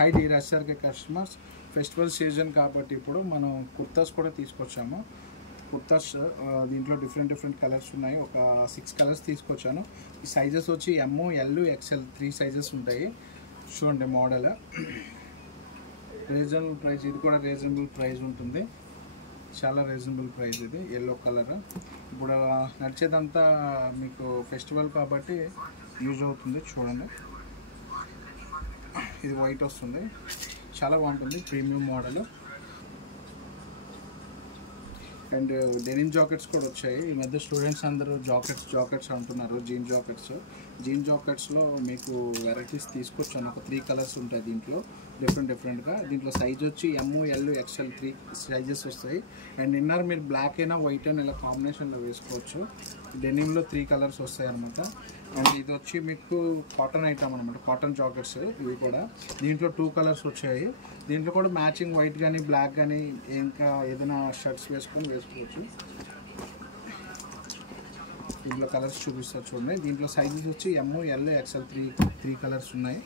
High డీరాస్ఆర్కే customers. Festival season కాబట్టి ఇప్పుడు మనం కుర్తాస్ కూడా తీసుకొచ్చాము. కుర్తాస్ దీంట్లో డిఫరెంట్ కలర్స్ ఉన్నాయి. ఒక 6 కలర్స్ తీసుకొచ్చాను. ఈ సైజెస్ వచ్చి ఎమ్, ఎల్, ఎక్స్ఎల్ 3 సైజెస్ ఉంటాయి. చూడండి మోడల్. రీజనబుల్ ప్రైస్, ఇది కూడా రీజనబుల్ ప్రైస్ ఉంటుంది, చాలా రీజనబుల్ ప్రైస్. ఇది ఎల్లో కలర్. ఇప్పుడు నడిచేదంతా మీకు ఫెస్టివల్ కాబట్టి యూజ్ అవుతుంది. చూడండి, ఇది వైట్ వస్తుంది, చాలా బాగుంటుంది, premium model. And denim jackets కూడా వచ్చాయి. ఈ మధ్య స్టూడెంట్స్ అందరూ జాకెట్స్ అంటున్నారు. జీన్ జాకెట్స్లో మీకు వెరైటీస్ తీసుకొచ్చాను. ఒక 3 కలర్స్ ఉంటాయి దీంట్లో, డిఫరెంట్గా. దీంట్లో సైజ్ వచ్చి ఎమ్, ఎల్, ఎక్స్ఎల్ 3 సైజెస్ వస్తాయి. అండ్ ఇన్నర్ మీరు బ్లాక్ అయినా వైట్ అయినా ఇలా కాంబినేషన్లో వేసుకోవచ్చు. డెనిమ్లో 3 కలర్స్ వస్తాయి అనమాట. అండ్ ఇది వచ్చి మీకు కాటన్ ఐటమ్ అనమాట, కాటన్ జాకెట్స్ ఇవి కూడా. దీంట్లో 2 కలర్స్ వచ్చాయి. దీంట్లో కూడా మ్యాచింగ్ వైట్ కానీ బ్లాక్ కానీ ఇంకా ఏదైనా షర్ట్స్ వేసుకోవచ్చు. దీంట్లో కలర్స్ చూపిస్తారు చూడండి. దీంట్లో సైజెస్ వచ్చి ఎమ్, ఎల్, ఎక్స్ఎల్ 3 కలర్స్ ఉన్నాయి.